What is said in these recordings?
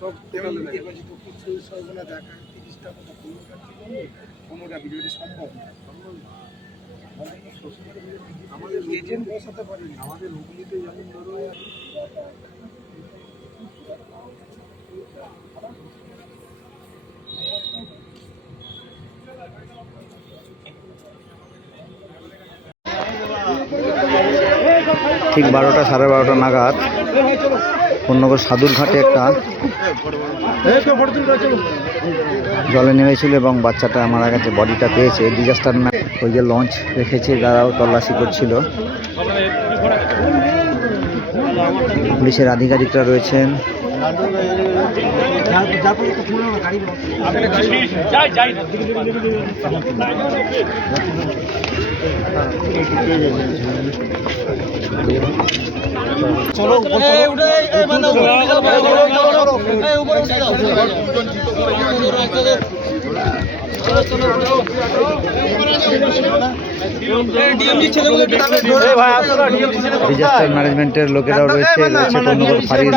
সব সর্বনা দেখা 30টা 15টা ভিডিওটি সম্ভব না। আমাদের এজেন্ট বসাতে পারেনি, আমাদের হুগলিতে যেমন ধরো ঠিক 12টা 12:30 নাগাদ পূর্ণনগর সাধুর ঘাটে একটা জলে নেমেছিল এবং বাচ্চাটা মারা গেছে, বডিটা পেয়েছে। ডিজাস্টার ওই যে লঞ্চ রেখেছে, তারাও তল্লাশি করছিল। পুলিশের আধিকারিকরা রয়েছেন। ডিজাস্টার ম্যানেজমেন্টের লোকেরাও রয়েছে, পূর্ণনগর ফাঁড়ির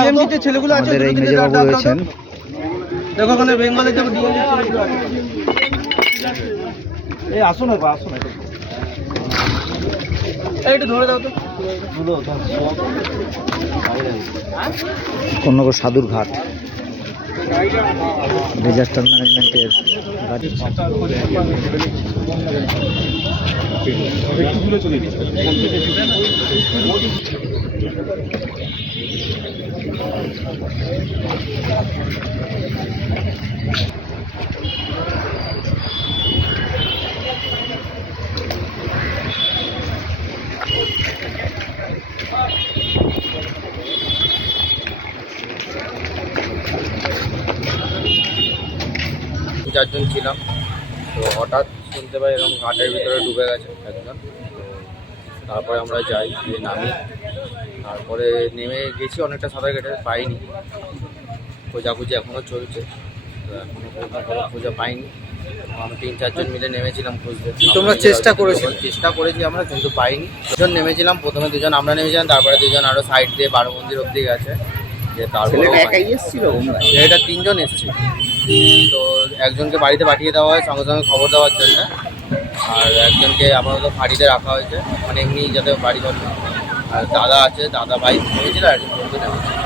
আমাদের এই মেজবাবু রয়েছেন। পূর্ণনগর সাধুর ঘাট ডিজাস্টার ম্যানেজমেন্টের গাড়ি। চারজন ছিলাম, তো হঠাৎ শুনতে পাই এরকম ঘাটের ভিতরে ডুবে গেছে একজন। তারপরে আমরা যাই, গিয়ে নামি, তারপরে নেমে গেছি অনেকটা সাঁতার কেটে, পাইনি। খোঁজাখুঁজি এখনও চলছে, তো এখনও কোনো খোঁজা পাইনি। আমরা 3-4 জন মিলে নেমেছিলাম খুঁজতে। তোমরা চেষ্টা করেছি আমরা, কিন্তু পাইনি। 2জন নেমেছিলাম, প্রথমে 2জন আমরা নেমেছিলাম, তারপরে 2জন আরও সাইড দিয়ে 12 মন্দির অব্দি গেছে। তারপরে এটা 3 জন এসেছিল, তো একজনকে বাড়িতে পাঠিয়ে দেওয়া হয় সঙ্গে সঙ্গে খবর দেওয়ার জন্য, আর একজনকে আপাতত ফাঁড়িতে রাখা হয়েছে, মানে এমনি যাতে বাড়ি ঘর। আর দাদা আছে, দাদা ভাই নেমেছিল, আর একজন বন্ধু নেমেছিল।